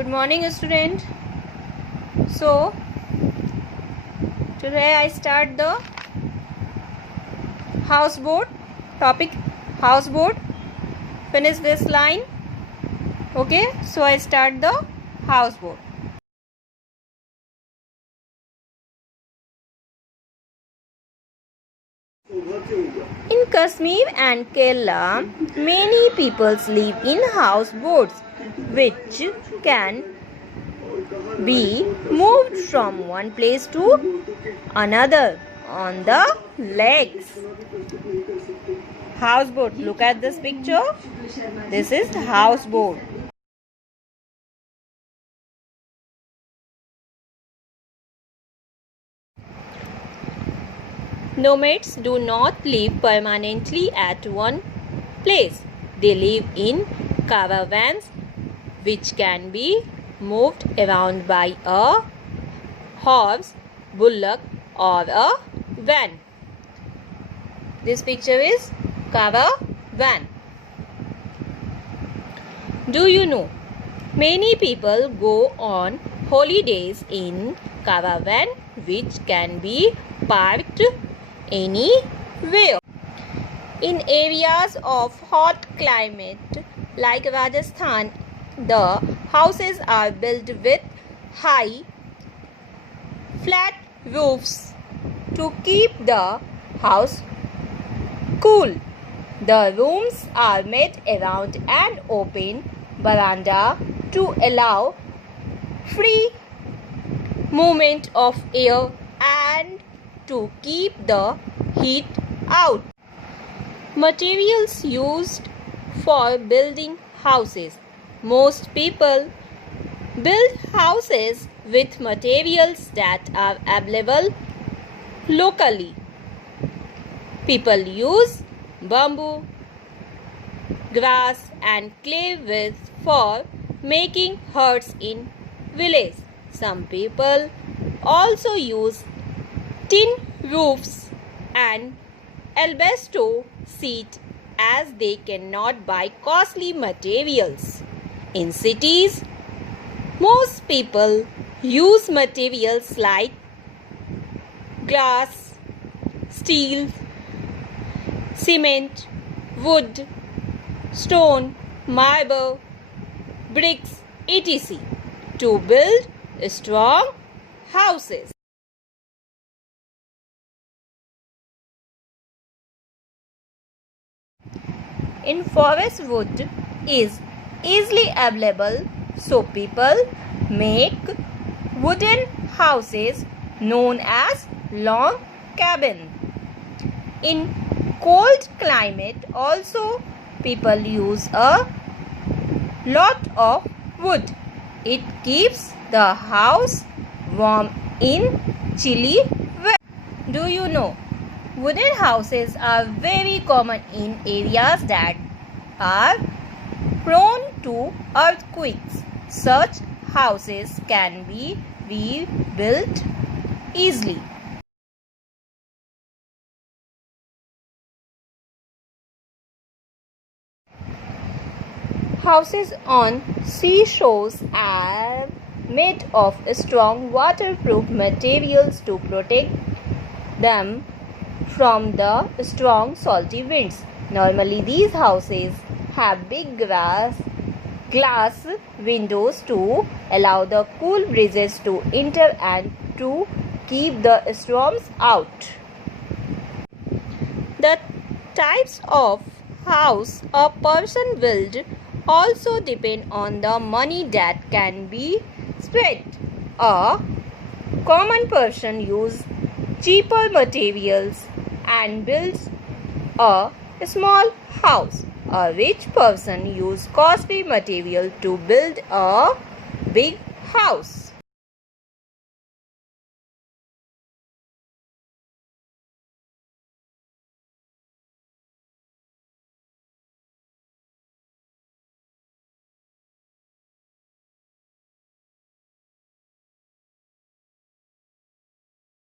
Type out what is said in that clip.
Good morning, student. So today I start the houseboat topic. Houseboat. Finish this line. Okay, so I start the houseboat. In Kashmir and Kerala, many people live in houseboats, which can be moved from one place to another on the legs. Houseboat. Look at this picture. This is houseboat. Nomads do not live permanently at one place. They live in caravans, which can be moved around by a horse, bullock, or a van. This picture is caravan. Do you know? Many people go on holidays in caravan, which can be parked anywhere. In areas of hot climate like Rajasthan, the houses are built with high, flat roofs to keep the house cool. The rooms are made around an open veranda to allow free movement of air and to keep the heat out. Materials used for building houses. Most people build houses with materials that are available locally. People use bamboo, grass and clay for making huts in villages. Some people also use tin roofs and asbestos sheet as they cannot buy costly materials. In cities, most people use materials like glass, steel, cement, wood, stone, marble, bricks, etc. to build strong houses. In forest, wood is easily available, so people make wooden houses known as log cabin. In cold climate also people use a lot of wood. It keeps the house warm in chilly weather. Do you know? Wooden houses are very common in areas that are prone to earthquakes. Such houses can be rebuilt easily. Houses on seashores are made of strong waterproof materials to protect them from the strong salty winds. Normally these houses have big glass windows to allow the cool breezes to enter and to keep the storms out. The types of house a person builds also depend on the money that can be spent. A common person uses cheaper materials and builds a small house. A rich person uses costly material to build a big house.